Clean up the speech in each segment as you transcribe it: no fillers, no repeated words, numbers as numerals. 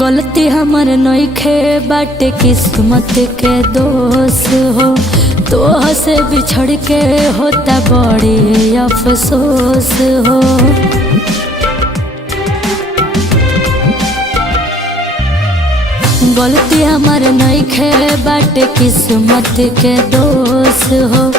गलती हमर नइखे बाटे किस्मत के दोष हो, तोह से बिछड़ के होता बड़ी अफसोस हो। गलती हमर नइखे बाटे किस्मत के दोष हो,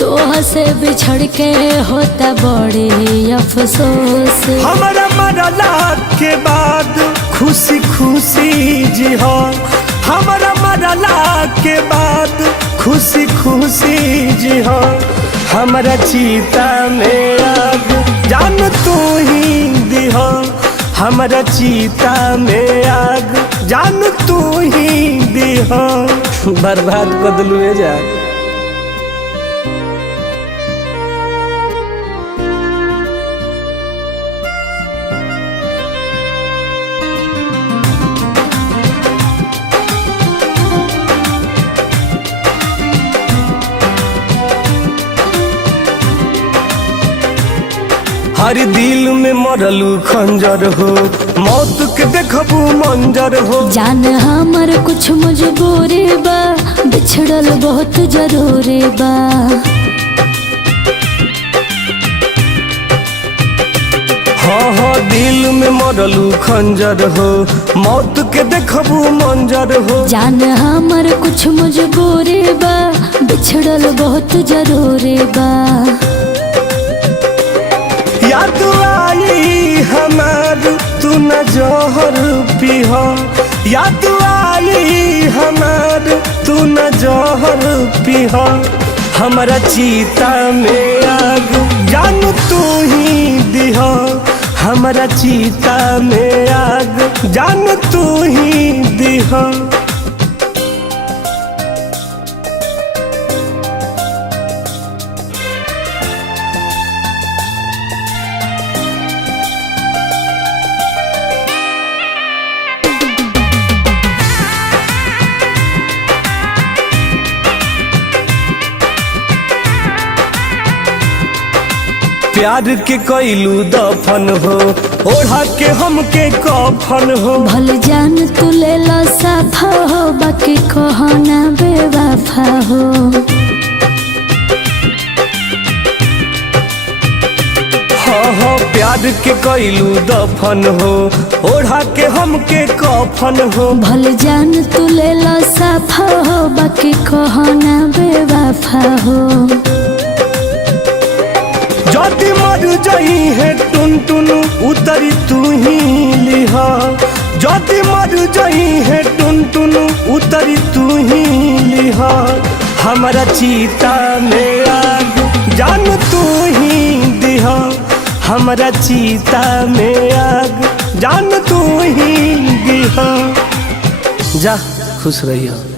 तोह से बिछड़ के होता बड़ी अफसोस। हमारा मरला के बाद खुशी खुशी जी हो, हमारा मरला के बाद खुशी खुशी जी हो। हमारा चीता में आग जान तू ही दी हो, हमारा चीता में आग जान तू ही दी हो। बर्बाद कर दिलू जा। हर दिल में मरलू खंजर हो, मौत के देखबू मंजर हो। जान हमर कुछ मजबूरी बा, बिछड़ल बहुत जरूरी बा। हाँ हाँ दिल में मरलू खंजर हो, मौत के देखबू मंजर हो। जान हमर कुछ मजबूरी बा, बिछड़ल बहुत जरूरी बा। याद आई हमार तू न जहर पीह, याद आई हमार तू न जहर पीह। हमारा चीता में आग जान तू ही दीह, हमारा चीता में आग जान तू ही दीह। प्यार के कैलू दफन हो, ओढ़ा के हमके कफन हो। भल जान तू ले लो साफा हो, बाकी कहना बेवफा हो। हाँ हाँ प्यार के कैलू दफन हो, ओढ़ा के हमके कफन हो। भल जान तू ले लो साफा हो, बाकी कहना बेवफा हो। जदि मर जाई है टुन टुन उतरी तू ही लिहा, जदि मर जाई है टुन टुन उतरी तू ही लिहा। हमारा चीता में आग जान तू ही दिहा, हमारा चीता में आग जान तू ही दिहा। जा खुश रहियो।